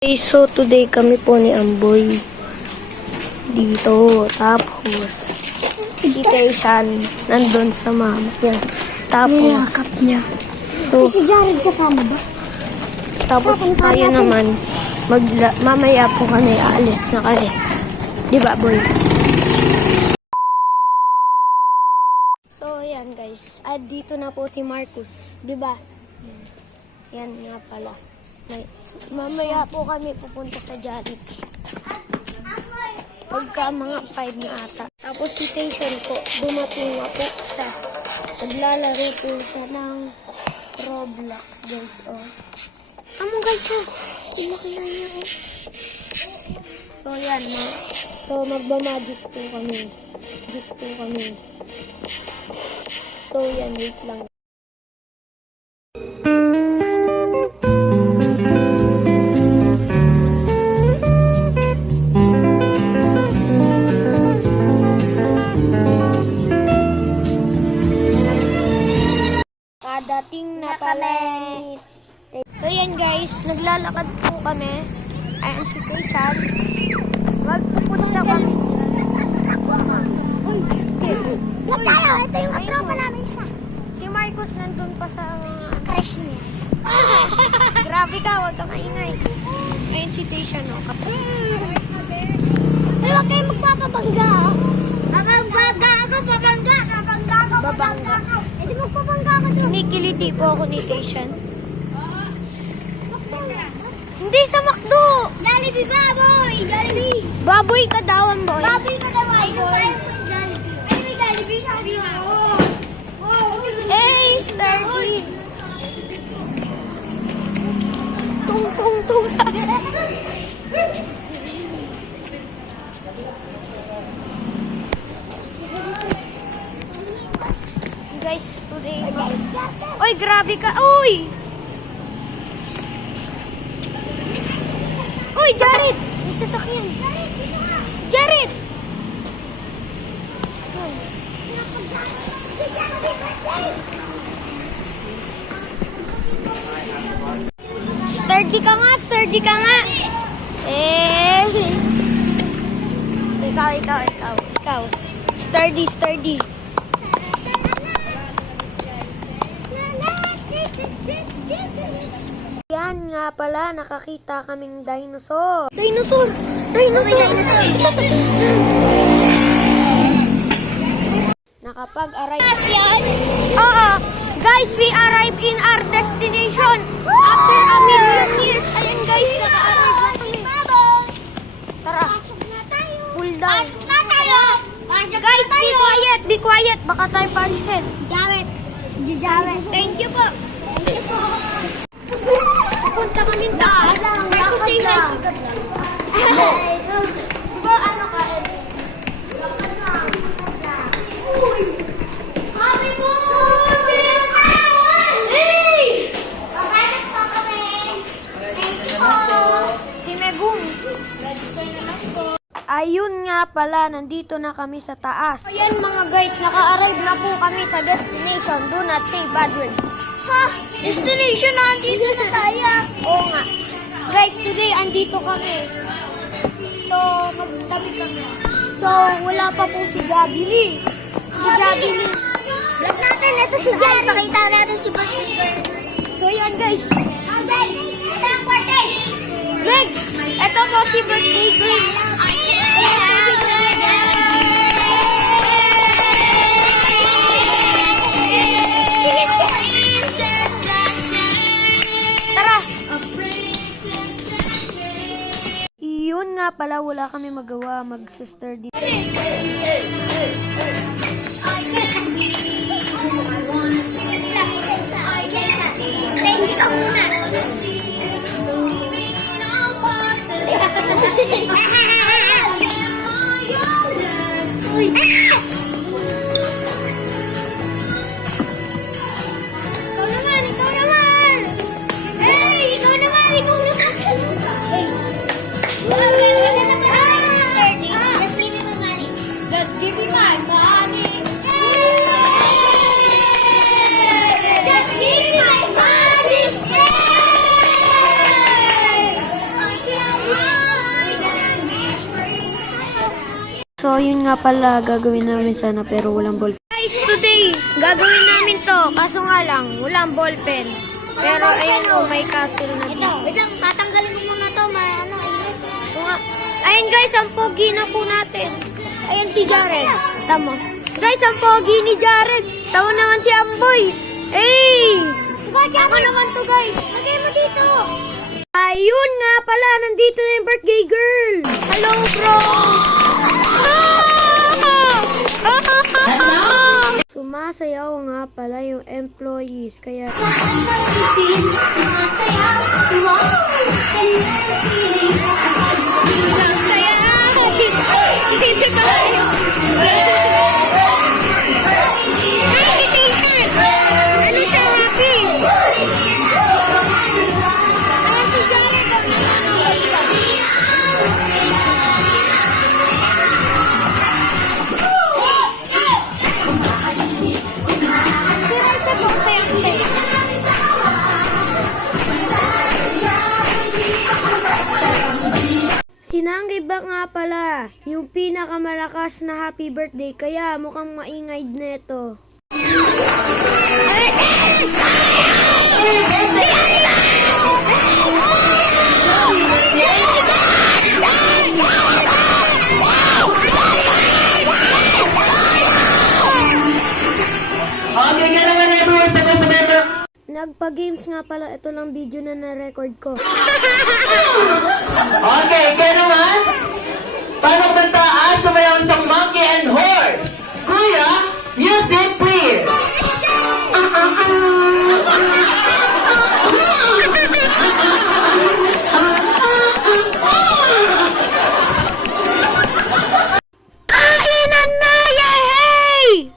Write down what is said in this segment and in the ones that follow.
Okay, so today kami po ni Amboy dito. Tapos, si Tayshan nandun sa mama niya. Tapos, niya. so, Si Jared kasama ba? tapos tayo naman, mamaya po kami, aalis na kami. Di ba, boy? So, yan guys. At dito na po si Marcus. Di ba? Yan nga pala. Mamaya po kami pupunta sa Jollibee. Pagka mga 5 na ata. Tapos si Tayshan po, dumating na po siya. Naglalaro po siya ng Roblox, guys. Oh. Amo guys, oh. Lumaki na niya, oh. So, yan, ma. So, magba-magic po kami. Magic po kami. So, yan, wait lang. Dating na pala. So yan guys, naglalakad po kami. Ayan si Tayshan. Magpupunta kami. Uy, Huwag tayo, ito yung katropa namin siya. si Marcos nandun pa sa Crush niya. grabe ka, huwag kang maingay. Ayan si Tayshan, no? Ay, huwag kayo magpapabangga. Babangga ako, babangga. Babangga. Hindi magpapangga ka doon. Kinikiliti po ako ni Tayshan. Hindi sa McDo! Jollibee baboy! Jollibee! Baboy ka daw, boy. Baboy ka daw ay boy! Jollibee! Ay, may Jollibee! Jollibee na! Hey, sturdy! Tung, tung, tung sa guys, today. Oy, grabe ka. Uy! Uy, Jared! May sasakyan. Jared! Sturdy ka nga, sturdy ka nga. Eh. Ikaw. Sturdy, sturdy. Yan nga pala, nakakita kaming dinosaur. Dinosaur! Nakapag-arrive. Oo! Guys, we arrive in our destination. After a million years. Ayan guys, naka-arrive na kami. Tara. Pull down. Guys, be quiet. Baka tayo palisin. Jared! Thank you po. Punta kami taas. Ito say hi to the vlog. Diba ano ka, Ed? Uy! Happy birthday! Hey! Papalit po kami! Thank you po! Si Megum. Ayun nga pala, nandito na kami sa taas. Ayan mga guys, naka-arrive na po kami sa destination. Do not say bad words. Ha? Destination na, andito na tayo. Oo nga. Guys, today andito kami. So, magtabi kami. So, wala pa po si Gabby Lee. Vlog natin, ito si Jared. Pakita natin si birthday. So, yan guys. Ito ang birthday. Meg, eto po si birthday girl. Tara. Yun nga pala, wala kami magawa mag-sister dito. Taste ka muna. Ikaw naman. Hey, ikaw naman. Just give me my money. Just give me my money. So, yun nga pala, gagawin namin sana pero walang ball. Guys, today, gagawin namin to. Kaso nga lang, walang ball pen. Pero ayan o, may castle na dito. Wait lang, tatanggalin mo muna to. Ayan guys, ang pogi na po natin. Ayan si Jared. Tama. Guys, ang pogi ni Jared. Tama naman si Amboy. Hey! Ako naman to, guys. Lagay mo dito. Ayun nga pala, nandito na yung birthday girl. Hello, bro. Sumasayaw nga pala yung employees. Kaya... Sinanggay ba nga pala yung pinakamalakas na happy birthday kaya mukhang maingay na ito. Okay ka naman everyone sa Costa. Nagpa-games nga pala, ito lang video na na-record ko. Okay, kaya naman, paano kantaan sa mayang isang monkey and horse? Kuya, music please! Kainan na, yay!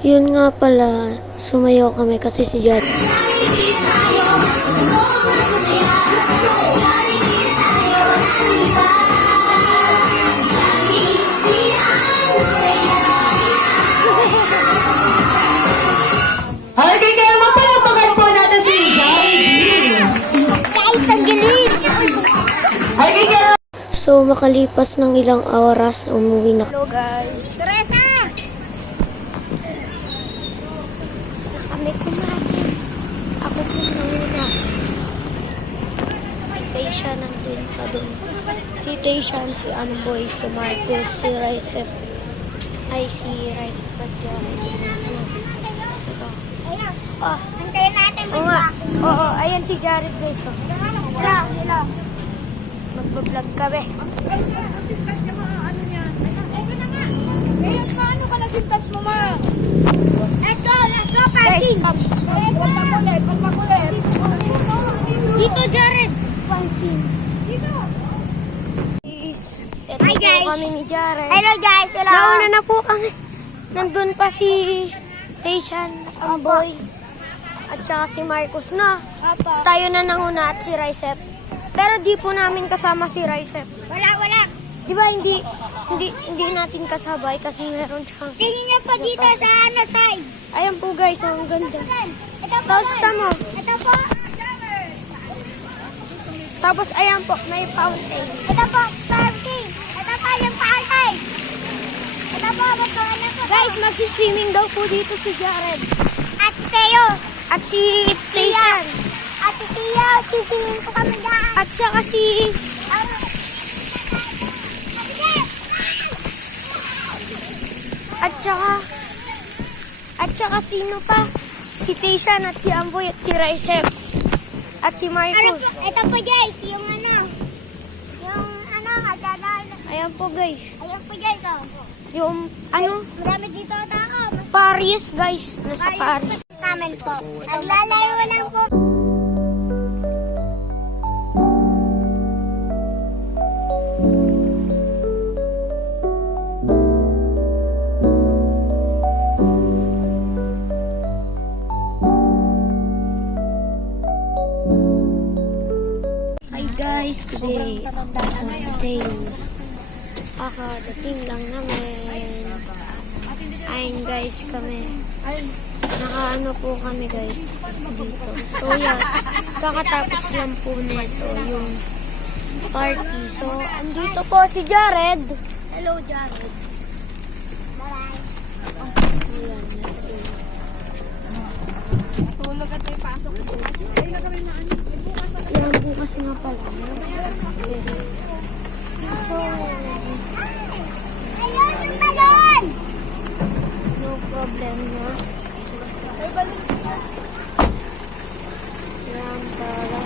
Yun nga pala, sumayaw kami kasi si Jared. Okay, kaya mapalapakan po natin si Jollibee. Guys, ang galing! Okay, kaya So, makalipas ng ilang oras, umuwi na. Hello guys! Teresa! Tapos na kami kumain. Ako po nauna. Si Taysha nandun pa dun. Si Taysha, si Amboy, si Marcos, si Raisep. Ay, si Raisep at Ah, Antayin natin oo nga. Oo, ayan si Jared guys. Oh. Hello. Magbablog kami. Paano ka nasintas mo, ma? Let's go, Guys, parking! come. Pagpakulit. Dito, Jared. Ito Hi, po guys. kami ni Jared. Hello guys, hello! Nauna na po kami. Nandun pa si Tayshan, Amboy, at saka si Marcos na. Papa. Tayo na nanguna at si Raisep. Pero di po namin kasama si Raisep. Wala. Di ba hindi natin kasabay kasi meron siyang... Tingin niyo po dito sa ano side. Ayan po guys, ang ganda. Ito po. Tapos tamo. Ito po. Tapos ayan po, may fountain. Ito po, parking. Ito po yung parking. Ito po, ano po. Guys, magsiswimming daw po dito si Jared. At Teo. At si Tayshan. At si Teo, sisingin ko kami dyan. At saka si... At saka sino pa? Si Tayshan at si Amboy at si Raisep. At si Ano Marcos. po, ito po guys, yung agalan. Ayan po guys. Ayun po guys, oh. Yung ano? Marami dito tao. Paris guys. Nasa Paris. Namin po. Naglalayo lang po. Hi guys, today kakadating lang namin. Ayun guys kami. Nakaano po kami guys dito. So yeah, kakatapos lang po nito yung party. So andito po si Jared. Hello, Jared. Bye-bye. Ayan, nasa iyo. Yan bukas nga pala. So, Ayun, yung balon! no problem na. Yan pala.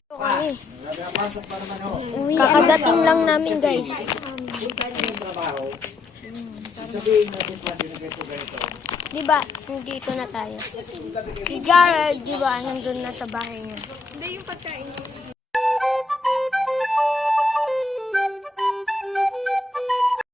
Ito kami. Kakadating lang namin guys. Diba, dito na tayo. Si Jared, diba, nandun na sa bahay niya.